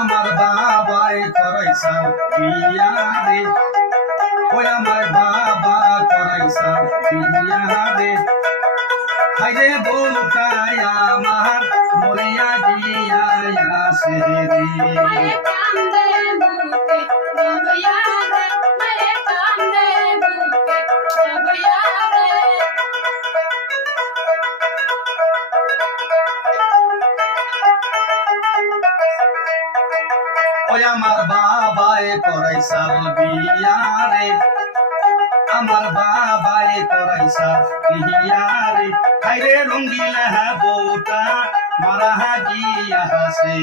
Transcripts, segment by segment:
আমার বাবায় করাইছা বিয়া রে, ওই আমার বাবা করাইছা বিয়া রে। হাইরে বউটাই আমার মরিয়া গিয়া আসে রে। ওই আমার বাবায় করাইছা বিয়া রে, আমার বাবায় করাইছা বিয়া রে। হাইরে রঙ্গিলা বউটা মারা গিয়া আসে।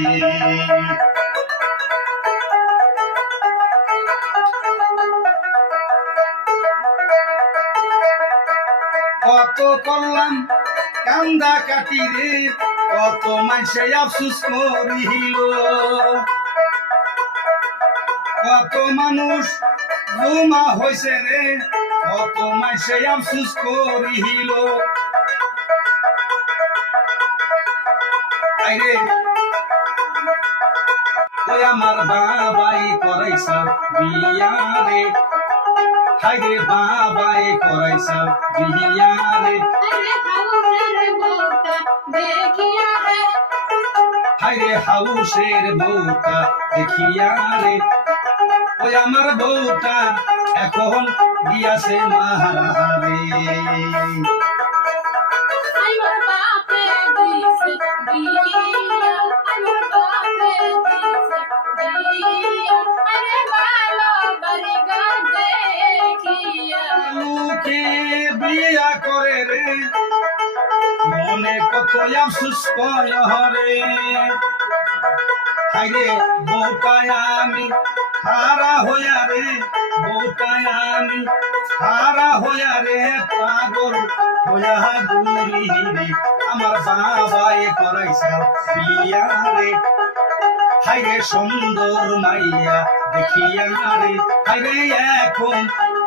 কত করলাম কান্দা কাটি রে, কত মাইসে আফসুস করিল, কত মানুষ জমা হইছে রে, কত মাইসে আফসুস করিল। আইরে ওই আমার বাবাই করাইছা বিয়া রে, হাইরে বাবাই করাইছা বিয়া রে। হাইরে হাউসের বউটা দেখিয়া রে, ওই আমার বউটা এখন গিয়াছে মাহারে। লোকে বিয়া করে রে, মনে কত আফসোস করে। হাইরে বউটায় আমি হারা হইয়া রে, বউটায় আমি হারা হইয়া রে, পাগল হইয়া ঘুরি রে। আমার বাবায় করাইছা বিয়া রে, হাইরে সুন্দর মাইয়া দেখিয়া রে। হাইরে এখন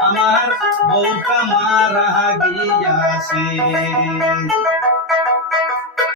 আমার বউটা মারা গিয়াছে।